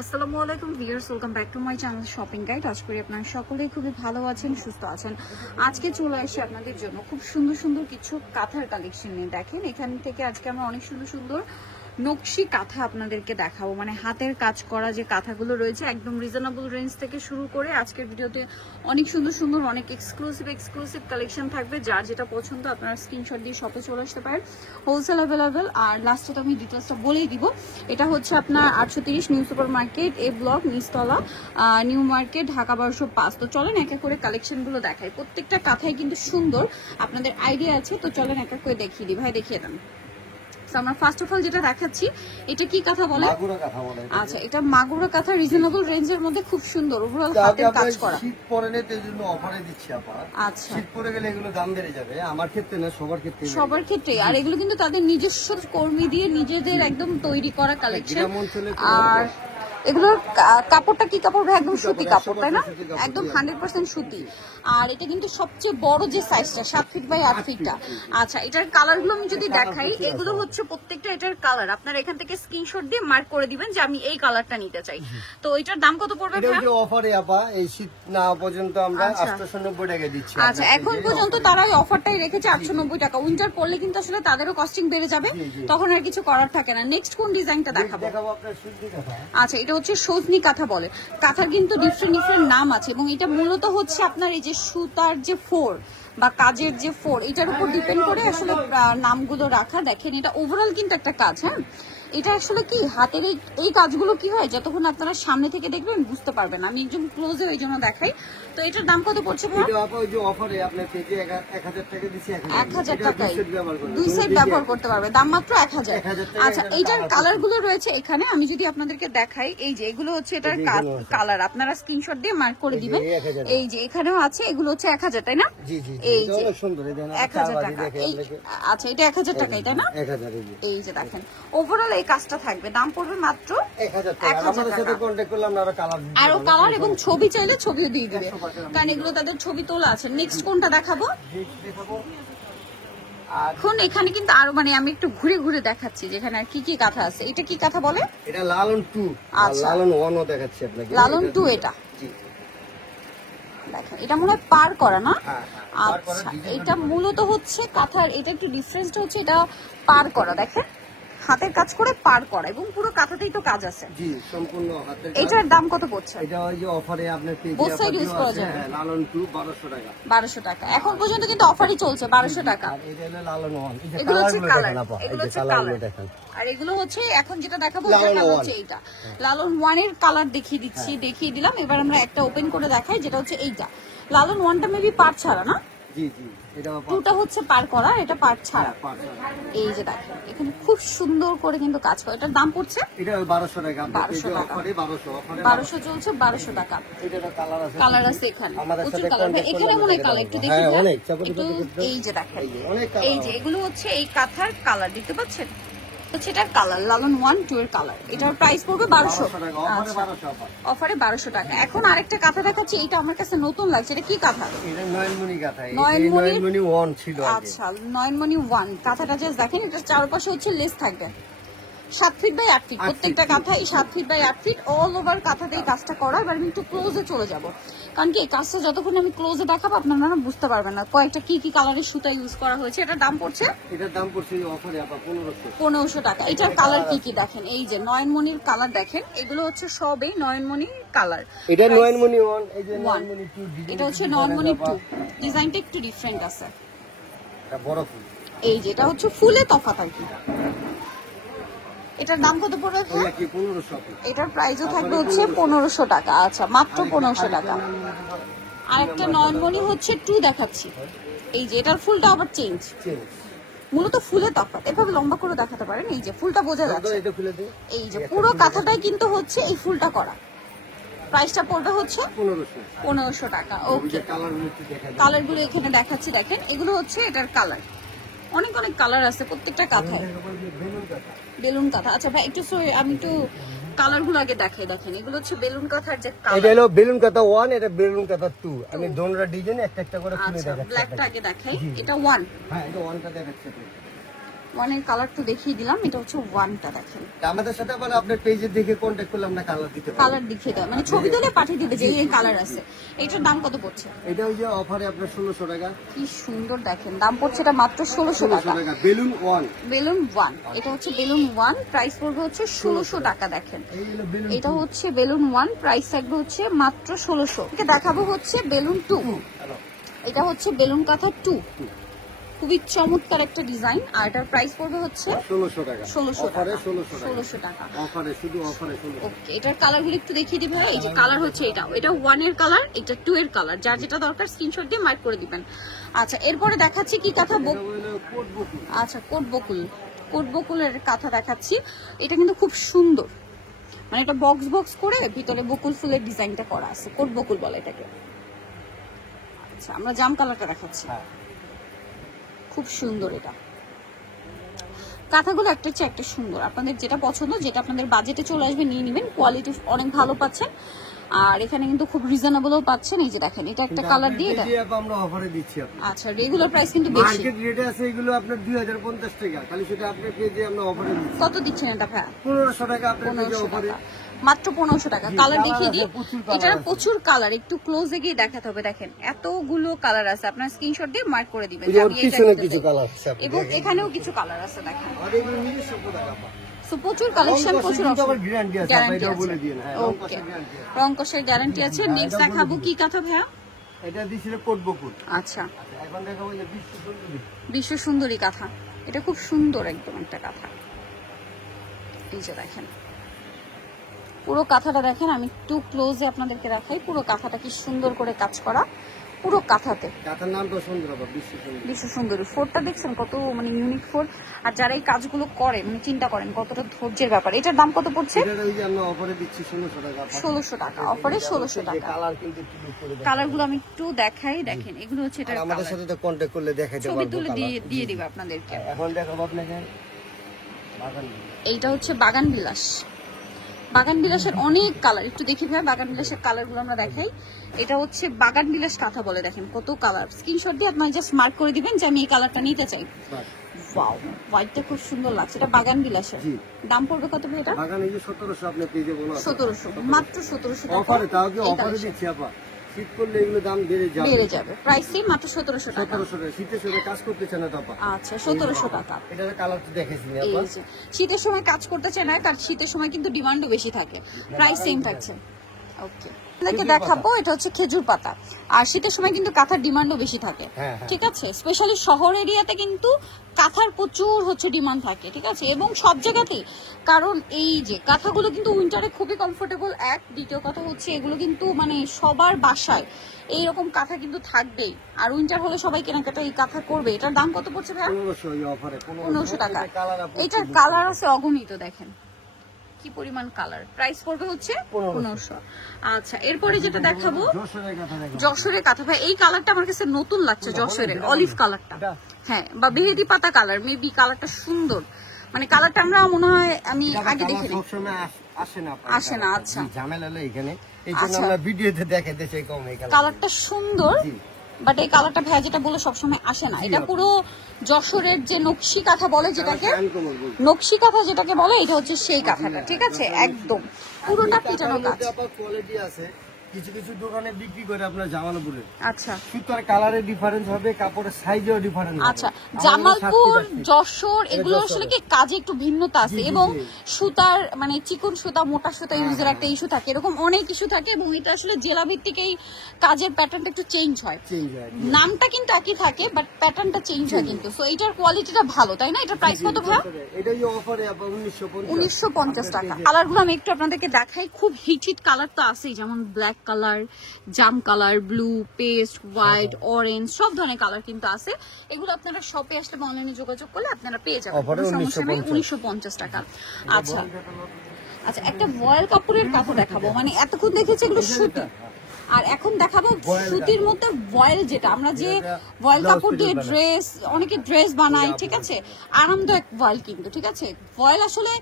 আসসালামু আলাইকুম viewers, welcome back to my channel shopping guide. আশা করি আপনারা সকলেই খুবই ভালো আছেন, সুস্থ আছেন। আজকে চলে আসি আপনাদের জন্য খুব সুন্দর সুন্দর কিছু কাঁথার কালেকশন নিয়ে। দেখেন এখান থেকে আজকে আমরা অনেক সুন্দর সুন্দর নকশি কাঁথা আপনাদেরকে দেখাবো, মানে হাতের কাজ করা যে কাঁথাগুলো রয়েছে একদম রিজনেবল রেঞ্জ থেকে শুরু করে আজকের ভিডিওতে অনেক সুন্দর সুন্দর অনেক এক্সক্লুসিভ কালেকশন থাকবে। যার যেটা পছন্দ আপনারা স্ক্রিনশট দিয়ে শপে চলে আসতে পারেন, হোলসেল অ্যাভেলেবেল। আর লাস্টে তো আমি ডিটেলসটা বলেই দিব। এটা হচ্ছে আপনার 830 নিউ সুপার মার্কেট, এ ব্লক, নিচতলা, নিউ মার্কেট, ঢাকা 1205। তো চলেন এক এক করে কালেকশনগুলো দেখাই। প্রত্যেকটা কাঁথাই কিন্তু সুন্দর, আপনাদের আইডিয়া আছে। তো চলেন এক এক করে দেখিয়ে দিই। ভাই দেখিয়ে দেন। আমরা ফার্স্ট অফ অল যেটা দেখাচ্ছি, এটা কি কাঁথা বলে? মাগুরা কাঁথা বলে। আচ্ছা, এটা মাগুরা কাঁথা, রিজনেবল রেঞ্জের মধ্যে খুব সুন্দর ওভারঅল হাতের কাজ করা। শীত পরে নেই এর জন্য অফারে দিচ্ছি আপা। আচ্ছা, শীত পরে গেলে এগুলো দাম বেড়ে যাবে, আমার ক্ষেত্রে না সবার ক্ষেত্রে। সবার ক্ষেত্রে। আর এগুলো কিন্তু তাদের নিজস্ব কর্মী দিয়ে নিজেদের একদম তৈরি করা কালেকশন। আর এগুলোর কাপড়টা কি কাপড়? একদম সুতি কাপড়, তাই না? একদম 100% সুতি। আর এটা কিন্তু সবচেয়ে বড় যে সাইজটা 7 ফিট বাই 8 ফিটটা। আচ্ছা, এটার কালারগুলো আমি যদি দেখাই, এগুলো হচ্ছে প্রত্যেকটা এটার কালার। আপনারা এখান থেকে স্ক্রিনশট দিয়ে মার্ক করে দিবেন যে আমি এই কালারটা নিতে চাই। তো এটার দাম কত পড়বে? এটা যে অফারে আপা, এই শীত না পর্যন্ত আমরা 890 টাকা দিচ্ছি। আচ্ছা, এখন পর্যন্ত তারা এই অফারটাই রেখেছে 890 টাকা। উইন্টার পড়লে কিন্তু আসলে তাদেরও কস্টিং বেড়ে যাবে, তখন আর কিছু করার থাকে না। নেক্সট কোন ডিজাইনটা দেখাবো? আপনার সুতি কাঁথা। আচ্ছা, এটা হচ্ছে সজনি কাঁথা বলে। কাঁথার কিন্তু ডিফারেন্ট নাম আছে, এবং এটা মূলত হচ্ছে আপনার এই যে সুতার যে ফোর বা কাজের যে ফোর, এটার উপর ডিপেন্ড করে আসলে নামগুলো রাখা। দেখেন এটা ওভারঅল কিন্তু একটা কাজ। হ্যাঁ, এটা আসলে কি হাতের এই কাজগুলো কি হয়, যতক্ষণ আপনারা সামনে থেকে দেখবেন বুঝতে পারবেন। আমি একদম ক্লোজে ওই জন্য দেখাই। তো এটার দাম কত পড়ছে? এটা আপা ওই যে অফারে আপনার পেজে 1000 টাকা দিছি। 1000 টাকায় 2 সেট ব্যবহার করতে পারবে, দাম মাত্র 1000। আচ্ছা, এইটার কালার গুলো রয়েছে এখানে। আমি যদি আপনাদেরকে দেখাই, এই যে এগুলো হচ্ছে এটার কালার, আপনারা স্ক্রিনশট দিয়ে মার্ক করে দিবেন। এই যে এখানেও আছে, এগুলো হচ্ছে 1000, তাই না? জি জি, এই যে অনেক সুন্দর। এই দেখেন 1000 টাকা। আচ্ছা, এটা 1000 টাকাই, তাই না? 1000। এই যে দেখেন ওভারঅল এই কাজটা থাকবে, দাম পড়বে মাত্র 1000 টাকা। আমাদের সাথে কন্টাক্ট করলে আমরা আরো কালার এবং ছবি চাইলে ছবিও দিয়ে দিবে, কারণ এগুলো তাদের ছবি তোলা আছে। নেক্সট কোনটা দেখাবো? এখন এখানে কিন্তু আরো, মানে আমি একটু ঘুরে ঘুরে দেখাচ্ছি যেখানে আর কি কি কাঁথা আছে। এটা কি কাঁথা বলে? এটা লালন 2 আর লালন 1 ও দেখাচ্ছি আপনাকে। লালন 2 এটা। জি, দেখেন এটা মনে হয় পার করা না? হ্যাঁ। আচ্ছা, এটা মূলত হচ্ছে কাঁথার, এটা একটু ডিফারেন্সটা হচ্ছে এটা পার করা। দেখেন হাতের কাজ করে পার করা, এবং পুরো কাঁথাতেই তো কাজ আছে। জি, সম্পূর্ণ হাতের কাজ। এটার দাম কত পড়ছে? এটা ওই যে অফারে আপনার পেজে বোথ সাইড ইউজ করা যাবে। হ্যাঁ, লালন 2 1200 টাকা। 1200 টাকা এখন পর্যন্ত কিন্তু অফারই চলছে, 1200 টাকা। আর এটা হলো লালন 1। এই যে এগুলো হচ্ছে কালারগুলো কালার, দেখেন আপা, এই এগুলো যে হচ্ছে কালারগুলো কালার। দেখেন। আর এগুলো হচ্ছে এখন যেটা দেখাবো, এটা হচ্ছে এইটা লালন 1 এর কালার দেখিয়ে দিচ্ছি, দেখিয়ে দিলাম। এবার আমরা একটা ওপেন করে দেখাই, যেটা হচ্ছে এইটা। লালন 1টা মেবি পার ছাড়া না? জি জি, এটা 2টা হচ্ছে পার করা, এটা পার ছাড়া। এই যে দেখেন এখানে খুব সুন্দর করে কিন্তু কাজ করে। এটার দাম পড়ছে এটা 1200 টাকা। 1200 টাকা। অফারে 1200, অফারে 1200 চলছে, 1200 টাকা। এটার কালার আছে, কালার আছে এখানে আমাদের প্রচুর সাথে কালার। কন্টাক্ট এখানে মনে হয় কালার একটু দেখি। হ্যাঁ, অনেক একটু এই যে দেখেন, অনেক এই যে এগুলো হচ্ছে এই কাঁথার কালার, দেখতে পাচ্ছেন? হচ্ছে এটার কালার লালন 1 2 এর কালার। এটার প্রাইস পড়বে 1200 টাকা। অফারে 1200 টাকা। এখন আরেকটা কাঁথা দেখাচ্ছি, এটা আমার কাছে নতুন লাগছে। এটা কি কাঁথা? এটা নয়নমণি কাঁথা। নয়নমণি 1 ছিল আগে। আচ্ছা, নয়নমণি 1 কাঁথাটা জাস্ট দেখেন। এটা চারপাশে হচ্ছে লেস থাকবে 7 ফিট বাই 8 ফিট। প্রত্যেকটা কাঁথা এই 7 feet by 8 feet all over কাঁথাতে এই কাজটা করা। এবার আমি একটু ক্লোজে চলে যাব, কারণ কি এই কাজটা যতক্ষণ আমি ক্লোজে দেখাবো আপনারা না বুঝতে পারবেন না কয়েকটা কি কি কালারের সুতা ইউজ করা হয়েছে। এটার দাম পড়ছে, এটার দাম পড়ছে অফারে আপা 1500। 1500 টাকা। এটার কালার কি কি দেখেন, এই যে নয়নমণির কালার দেখেন, এগুলো হচ্ছে সবই নয়নমণির কালার। এটা নয়নমণি 1, এই যে নয়নমণি 2। এটা হচ্ছে নয়নমণি 2, ডিজাইনটা একটু ডিফারেন্ট আছে। এটা বড় ফুল। এই যে এটা হচ্ছে ফুলে তফাৎ আর কি। এটার দাম কত পড়বে? এটা কি 1500? এটার প্রাইসও থাকবে হচ্ছে 1500 টাকা। আচ্ছা, মাত্র 1500 টাকা। আরেকটা নয়নমণি হচ্ছে 2 দেখাচ্ছি। এই যে এটার ফুলটা আবার চেঞ্জ, মূলত ফুলে তফাৎ। এভাবে লম্বা করে দেখাতে পারেন, এই যে ফুলটা বোঝা যাচ্ছে। এটা খুলে দে। এই যে পুরো কাঁথাটাই কিন্তু হচ্ছে এই ফুলটা করা। প্রাইসটা পড়বে হচ্ছে 1500 টাকা। ওকে, কালারগুলো এখানে দেখাচ্ছি দেখেন। এগুলো হচ্ছে এটার কালার, অনেক কালার আছে প্রত্যেকটা কাঁথায়। বেলুন কাঁথা। আচ্ছা ভাই একটু আমি একটু কালারগুলো আগে দেখাই। দেখেন এগুলো হচ্ছে বেলুন কাঁথার যে কালার। এটা হলো বেলুন কাঁথা 1, এটা বেলুন কাঁথা 2। আমি দোনরা ডিজাইন একটা একটা করে খুলে আচ্ছা, দেখাচ্ছি। ব্ল্যাকটা আগে দেখাই। এটা 1। হ্যাঁ, এটা 1টা দেখাচ্ছি। ওয়ানের কালার তো দেখিয়ে দিলাম, এটা হচ্ছে ওয়ানটা দেখেন। আমাদের সাথে মানে আপনার পেজে দেখে কন্ট্যাক্ট করলে আমরা কালার দিতে পারি। কালার দেখিয়ে দেয় মানে ছবি তুলে পাঠিয়ে দিবে যে এই কালার আছে। এটার দাম কত পড়ছে? এটা ওই যে অফারে আপনার 1600 টাকা। কি সুন্দর দেখেন, দাম পড়ছে এটা মাত্র 1600 টাকা। বেলুন 1, বেলুন 1, এটা হচ্ছে বেলুন 1, প্রাইস পড়বে হচ্ছে 1600 টাকা। দেখেন এটা হচ্ছে বেলুন 1, প্রাইস থাকবে হচ্ছে মাত্র 1600। এটা দেখাবো হচ্ছে বেলুন 2, এটা হচ্ছে বেলুন কাঁথা 2, খুবই চমৎকার একটা ডিজাইন। আর এটার প্রাইস পড়বে হচ্ছে 1600 টাকা। 1600 টাকা। 1600 টাকা অফারে, শুধু অফারে 1600। ওকে, এটার কালারগুলো একটু দেখিয়ে দিবে। এই যে কালার হচ্ছে এটা 1 এর কালার, এটা 2 এর কালার, যার যেটা দরকার স্ক্রিনশট দিয়ে মার্ক করে দিবেন। আচ্ছা, এরপরে দেখাচ্ছি কি কাঁথা আচ্ছা কোট বকুলের কাঁথা দেখাচ্ছি। এটা কিন্তু খুব সুন্দর, মানে এটা বক্স বক্স করে ভিতরে বকুল ফুলের ডিজাইনটা করা আছে, কোট বকুল বলে এটাকে। আচ্ছা, আমরা জাম কালারটা দেখাচ্ছি, খুব সুন্দর। এটা কাঁথাগুলো একটা চেয়ে একটা সুন্দর, আপনাদের যেটা পছন্দ, যেটা আপনাদের বাজেটে চলে আসবে নিয়ে নেবেন। কোয়ালিটি অনেক ভালো পাচ্ছেন, আর এখানে কিন্তু খুব রিজনেবলও পাচ্ছেন। এই যে দেখেন, এটা একটা কালার দিয়ে এটা আমরা অফারে দিচ্ছি। আচ্ছা, রেগুলার প্রাইস কিন্তু বেশি, মার্কেট রেটে আছে এগুলো আপনার 2050 টাকা, খালি সেটা আপনার পেজে আমরা অফারে দিচ্ছি। কত দিচ্ছেন এটা ভাই? 1500 টাকা আপনার পেজে অফারে, মাত্র 1500 টাকা। কালার দেখিয়ে দিই, এটার প্রচুর কালার, একটু ক্লোজে গিয়ে দেখাতে হবে। দেখেন এতগুলো কালার আছে, আপনার স্ক্রিনশট দিয়ে মার্ক করে দিবেন যে আমি এটা নিতে চাই। এবং এখানেও কিছু কালার আছে দেখেন। আর এগুলো নিজস্ব প্রোডাক্ট আপা। সো প্রচুর কালেকশন, প্রচুর অফার, গ্যারান্টি আছে, এটা বলে দিন। হ্যাঁ, ওকে, রং কষের গ্যারান্টি আছে। নেক্সট দেখাবো কি কাঁথা ভাইয়া? এটা দিছিল কোট বকুল। আচ্ছা, এখন দেখাবো যে বিশ্ব সুন্দরী কাঁথা। এটা খুব সুন্দর একদম একটা কাঁথা। এই যে দেখেন পুরো কাঁথাটা দেখেন, আমি একটু ক্লোজে আপনাদেরকে দেখাই। পুরো কাঁথাটা কি সুন্দর করে কাজ করা, পুরো কাঁথাতে। কাঁথার নাম তো সুন্দর, বিশ্ব সুন্দরী। ফোরটা দেখছেন কত মানে ইউনিক ফোর। আর যারা এই কাজগুলো করে মানে চিন্তা করেন কতটা ধৈর্যের ব্যাপার। এটার দাম কত পড়ছে? এটা ওই যে আমরা অফারে দিচ্ছি 1600 টাকা। 1600 টাকা অফারে, 1600 টাকা। কালার কিন্তু একটু লুক করে দেন। কালারগুলো আমি একটু দেখাই, দেখেন এগুলো হচ্ছে এটা। আমাদের সাথে তো কন্টাক্ট করলে দেখাইতে পারবো, ছবি তুলে দিয়ে দিবে আপনাদেরকে। এখন দেখাবো আপনাকে বাগান। এইটা হচ্ছে বাগান বিলাস। বাগান বিলাসের অনেক কালার, একটু দেখি ভাই বাগান বিলাসের কালারগুলো আমরা দেখাই। এটা হচ্ছে বাগান বিলাস কাঁথা বলে, দেখেন কত কালার। স্ক্রিনশট দিয়ে আপনি জাস্ট মার্ক করে দিবেন যে আমি এই কালারটা নিতে চাই। ওয়াও, হোয়াইটটা খুব সুন্দর লাগছে। এটা বাগান বিলাসের। দাম পড়বে কত ভাই এটা? বাগান এই যে 1700 আপনি পেজে বলো। 1700, মাত্র 1700 টাকা অফারে, তাও কি অফারে দিচ্ছি আপা। শীত করলে এগুলো দাম বেড়ে যাবে। প্রাইসই মাত্র 1700 টাকা। 1700 টাকা। শীতের সময় কাজ করতে চান না তো আপা। আচ্ছা, 1700 টাকা। এটার কালার তো দেখেছি এই যে শীতের সময় কাজ করতে চায় না, কারণ শীতের সময় কিন্তু ডিমান্ডও বেশি থাকে, প্রাইস সেম থাকছে। ওকে, আপনাদেরকে দেখাবো এটা হচ্ছে খেজুর পাতা। আর শীতের সময় কিন্তু কাঁথার ডিমান্ডও বেশি থাকে, ঠিক আছে। স্পেশালি শহর এরিয়াতে কিন্তু কাঁথার প্রচুর হচ্ছে ডিমান্ড থাকে, ঠিক আছে, এবং সব জায়গাতেই। কারণ এই যে কাঁথাগুলো কিন্তু উইন্টারে খুবই কমফোর্টেবল। এক, দ্বিতীয় কথা হচ্ছে এগুলো কিন্তু মানে সবার বাসায় এইরকম কাঁথা কিন্তু থাকবেই। আর উইন্টার হলে সবাই কেনাকাটা এই কাঁথা করবে। এটার দাম কত পড়ছে ভাই? 1500 টাকা। এটার কালার আছে অগণিত, দেখেন কি পরিমাণ কালার। প্রাইস পড়বে হচ্ছে 1500। আচ্ছা, এরপরে যেটা দেখাবো যশোরের কাঁথা। ভাই এই কালারটা আমার কাছে নতুন লাগছে, যশোরের অলিভ কালারটা, হ্যাঁ, বা বেহেদি পাতা কালার, মেবি কালারটা সুন্দর। মানে কালারটা আমরা মনে হয় আমি আগে দেখিনি, আসে না। আচ্ছা, ঝামেলা হলো এখানে, এই জন্য আমরা ভিডিওতে দেখাতে চাই কম। এই কালারটা সুন্দর, বাট এই কালারটা ভাই যেটা বলে সবসময় আসে না। এটা পুরো যশোরের যে নকশি কাঁথা বলে, যেটাকে নকশি কাঁথা যেটাকে বলে, এটা হচ্ছে সেই কাঁথাটা, ঠিক আছে, একদম পুরোটা পিটানো কাজ। কোয়ালিটি আছে, কিছু কিছু দোকানে বিক্রি করে আপনার জামালপুরে। আচ্ছা, সুতার কালারের ডিফারেন্স হবে, কাপড়ের সাইজেও ডিফারেন্স হবে। আচ্ছা, জামালপুর, যশোর এগুলো আসলে কি কাজে একটু ভিন্নতা আছে, এবং সুতার মানে চিকন সুতা, মোটা সুতা ইউজের একটা ইস্যু থাকে, এরকম অনেক ইস্যু থাকে। এবং এটা আসলে জেলা ভিত্তিক এই কাজের প্যাটার্নটা একটু চেঞ্জ হয়। নামটা কিন্তু একই থাকে, বাট প্যাটার্নটা চেঞ্জ হয় কিন্তু। সো এটার কোয়ালিটিটা ভালো, তাই না? এটার প্রাইস কত ভাই? এটা যে অফারে আপা 1950 টাকা। কালারগুলো আমি একটু আপনাদেরকে দেখাই, খুব হিট কালার তো আছেই, যেমন ব্ল্যাক কালার, জাম colour, blue, paste, white, orange, সব ধরনের কালার কিন্তু আছে। এগুলো আপনারা শপে আসলে বা অনলাইনে যোগাযোগ করলে আপনারা পেয়ে যাবেন, কোনো সমস্যা নেই। 1950 টাকা। আচ্ছা আচ্ছা, একটা ভয়েল কাপড়ের কাঁথা দেখাবো। মানে এতক্ষণ দেখেছি এগুলো সুতি, আর এখন দেখাবো সুতির মধ্যে ভয়েল, যেটা আমরা যে ভয়েল কাপড় দিয়ে ড্রেস, অনেকে ড্রেস বানাই, ঠিক আছে, আরামদায়ক ভয়েল কিন্তু, ঠিক আছে। ভয়েল আসলে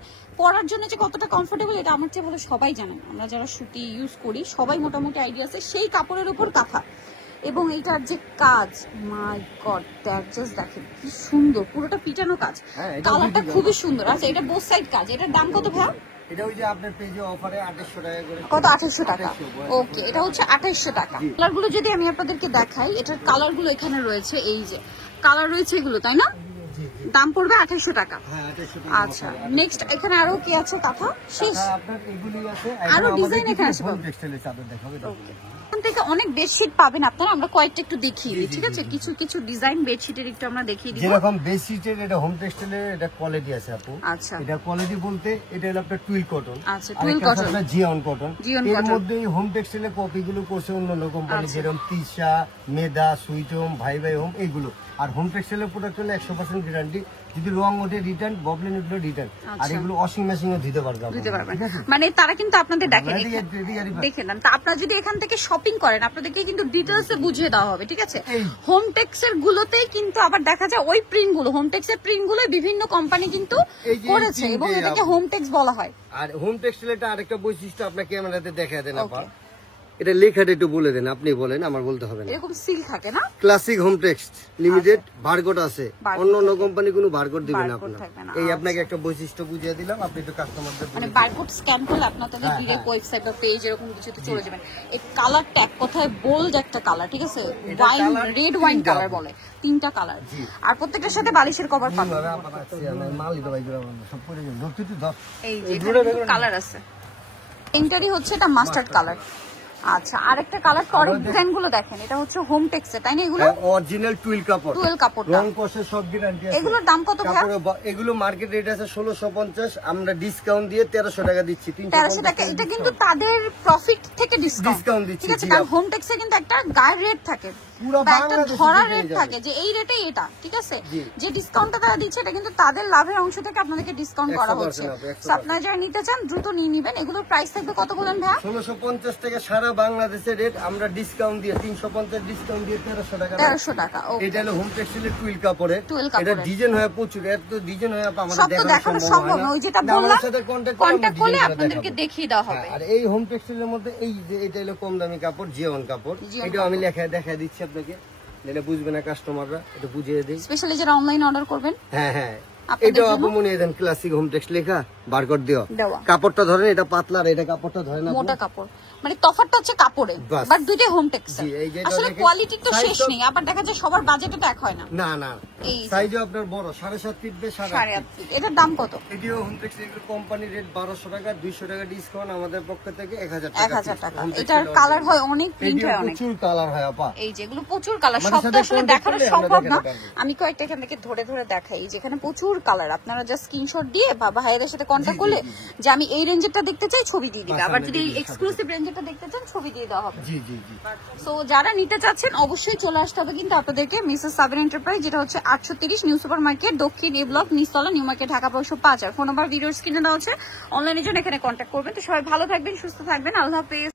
পরার জন্য যে কতটা কমফোর্টেবল এটা আমার চেয়ে ভালো সবাই জানেন। আমরা যারা সুতি ইউজ করি সবাই মোটামুটি আইডিয়া আছে। সেই কাপড়ের উপর কাঁথা, এবং এটার যে কাজ, মাই গড, দ্যাট জাস্ট দেখেন কি সুন্দর, পুরোটা পিটানো কাজ, কালারটা খুবই সুন্দর। আচ্ছা এটা বোথ সাইড কাজ, এটার দাম কত ভাই? এটা ওই যে আপনার পেজে অফারে 2800 টাকা করে। কত? 2800 টাকা। ওকে, এটা হচ্ছে 2800 টাকা। কালারগুলো যদি আমি আপনাদেরকে দেখাই, এটার কালারগুলো এখানে রয়েছে, এই যে কালার রয়েছে এগুলো, তাই না? দাম পড়বে 2800 টাকা। হ্যাঁ 2800 টাকা। আচ্ছা নেক্সট এখানে আরো কি আছে কাঁথা? শেষ? আপনার এগুলি আছে, আরো ডিজাইন এখানে আছে। হোম টেক্সটাইলের চাদর দেখাবো। এখান থেকে অনেক বেডশিট পাবেন আপনারা, আমরা কয়েকটা একটু দেখিয়ে দিই, ঠিক আছে? কিছু কিছু ডিজাইন বেডশিটের একটু আমরা দেখিয়ে দিই। যেরকম বেডশিটের এটা হোম টেক্সটাইলের এটা কোয়ালিটি আছে আপু। আচ্ছা এটা কোয়ালিটি বলতে এটা হলো আপনার টুইল কটন। আচ্ছা টুইল কটন, জিয়ন কটন। জিয়ন এর কটন। মধ্যে হোম টেক্সটাইলের কপিগুলো করছে অন্য কোম্পানি, যেরকম তিশা, মেদা, সুইট হোম, ভাই ভাই হোম, এইগুলো। আর হোম টেক্সটাইলের প্রোডাক্ট হলে 100% গ্যারান্টি, যদি রং ওঠে রিটার্ন, ববলেন উঠলে রিটার্ন। আর এগুলো ওয়াশিং মেশিনও দিতে পারবে, দিতে পারবেন। মানে তারা কিন্তু আপনাদের দেখেন নেন, তা আপনারা যদি এখান থেকে শপিং করেন আপনাদেরকে কিন্তু ডিটেইলসে বুঝিয়ে দেওয়া হবে, ঠিক আছে? হোম টেক্সের গুলোতেই কিন্তু আবার দেখা যায় ওই প্রিন্ট গুলো, হোম টেক্সের প্রিন্ট গুলো বিভিন্ন কোম্পানি কিন্তু করেছে এবং এটাকে হোম টেক্স বলা হয়। আর হোম টেক্সটাইলটা আরেকটা বৈশিষ্ট্য আপনাকে ক্যামেরাতে দেখায় দেন আপা, এটা লেখাটা একটু বলে দেন, আপনি বলেন, আমার বলতে হবে না। এরকম সিল থাকে না? Classic home text limited barcode আছে, অন্য কোম্পানি কোনো বারকোড দিবে না আপনার। এই আপনাকে একটা বৈশিষ্ট্য বুঝিয়ে দিলাম, আপনি একটু কাস্টমারদের মানে বারকোড স্ক্যান করলে আপনাদের ডাইরেক্ট ওয়েবসাইট বা পেজ এরকম কিছুতে চলে যাবেন। এই কালারটা এক কথায় বোল্ড একটা কালার, ঠিক আছে? ওয়াইন, রেড ওয়াইন কালার বলে, তিনটা কালার। আর প্রত্যেকটার সাথে বালিশের কভার পাবেন। এই যে কালার আছে, তিনটারই হচ্ছে এটা মাস্টার্ড কালার। আচ্ছা আরেকটা কালার টরিক ডিজাইন গুলো দেখেন, এটা হচ্ছে হোম টেক্সে, তাই না? এগুলো অরিজিনাল টুইল কাপড়, টুয়েল কাপড়, রং কষে সব গ্যারান্টি আছে। এগুলোর দাম কত ভাই? এগুলো মার্কেট রেট আছে 1650, আমরা ডিসকাউন্ট দিয়ে 1300 টাকা দিচ্ছি। 1300 টাকা। এটা কিন্তু তাদের প্রফিট থেকে ডিসকাউন্ট দিচ্ছি, ঠিক আছে? কারণ হোম টেক্সে কিন্তু একটা গায়ের রেট থাকে, বা একটা ধরা রেট থাকে যে এই রেটে এটা, ঠিক আছে? যে ডিসকাউন্টটা তারা দিচ্ছে এটা কিন্তু তাদের লাভের অংশ থেকে আপনাদেরকে ডিসকাউন্ট করা হচ্ছে। সো আপনারা যারা নিতে চান দ্রুত নিয়ে নেবেন। এগুলোর প্রাইস থাকবে কত বলেন ভাই? 1650 টাকা সারা বাংলাদেশের রেট, আমরা ডিসকাউন্ট দিয়ে 350 ডিসকাউন্ট দিয়ে 1300 টাকা। 1300 টাকা। এটা হলো হোম টেক্সটাইলের টুইল কাপড়ে। এটা ডিজাইন হয় প্রচুর, এত ডিজাইন হয় আমাদের দেখানো সম্ভব না। ওই যেটা বললাম কন্টাক্ট করলে আপনাদেরকে দেখিয়ে দেওয়া হবে। আর এই হোম টেক্সটাইলের মধ্যে এই যে এটা হলো কম দামি কাপড়, জিওন কাপড়। এটা আমি দেখা দিচ্ছি আপনাকে, এটা বুঝবে না কাস্টমাররা, এটা বুঝিয়ে দেই। স্পেশালি যারা অনলাইন অর্ডার করবেন, হ্যাঁ এটাও আপু মনে দেন, ক্লাসিক হোম টেক্সট লেখা, বারকোড দেওয়া। কাপড়টা ধরেন, এটা পাতলা আর এটা কাপড়টা ধরেন মোটা কাপড়, মানে তফাৎটা হচ্ছে কাপড়ে, বাট দুইটা হোম টেক্স। আসলে কোয়ালিটি তো শেষ নেই, আবার দেখা যায় সবার বাজেটে তো এক হয় না। না এই সাইজও আপনার বড় 7.5 ফিট বে 7.5 ফিট। এটার দাম কত? এটিও হোম টেক্স এর কোম্পানি রেট 1200 টাকা, 200 টাকা ডিসকাউন্ট আমাদের পক্ষ থেকে 1000 টাকা। 1000 টাকা। এটার কালার হয় অনেক, প্রিন্ট হয় অনেক, প্রচুর কালার হয় আপা। এই যেগুলো প্রচুর কালার, সব তো আসলে দেখানো সম্ভব না। আমি কয়েকটা এখান থেকে ধরে দেখাই, যেখানে প্রচুর কালার। আপনারা জাস্ট স্ক্রিনশট দিয়ে বা ভাইয়ের সাথে কন্টাক্ট করলে যে আমি এই রেঞ্জেরটা দেখতে চাই, ছবি দিয়ে দিবে। আবার যদি এক্সক্লুসিভ রেঞ্জেরটা দেখতে চান, ছবি দিয়ে দেওয়া হবে। সো যারা নিতে চাচ্ছেন অবশ্যই চলে আসতে হবে কিন্তু আপনাদেরকে মিসেস সাবিনা এন্টারপ্রাইজ, যেটা হচ্ছে 830 নিউ সুপার মার্কেট, দক্ষিণ এ ব্লক, নিচতলা, নিউ মার্কেট, ঢাকা 505। আর ফোন নাম্বার ভিডিওর স্ক্রিনে দেওয়া আছে, অনলাইনের জন্য এখানে কন্টাক্ট করবেন। তো সবাই ভালো থাকবেন, সুস্থ থাকবেন, আল্লাহ হাফেজ।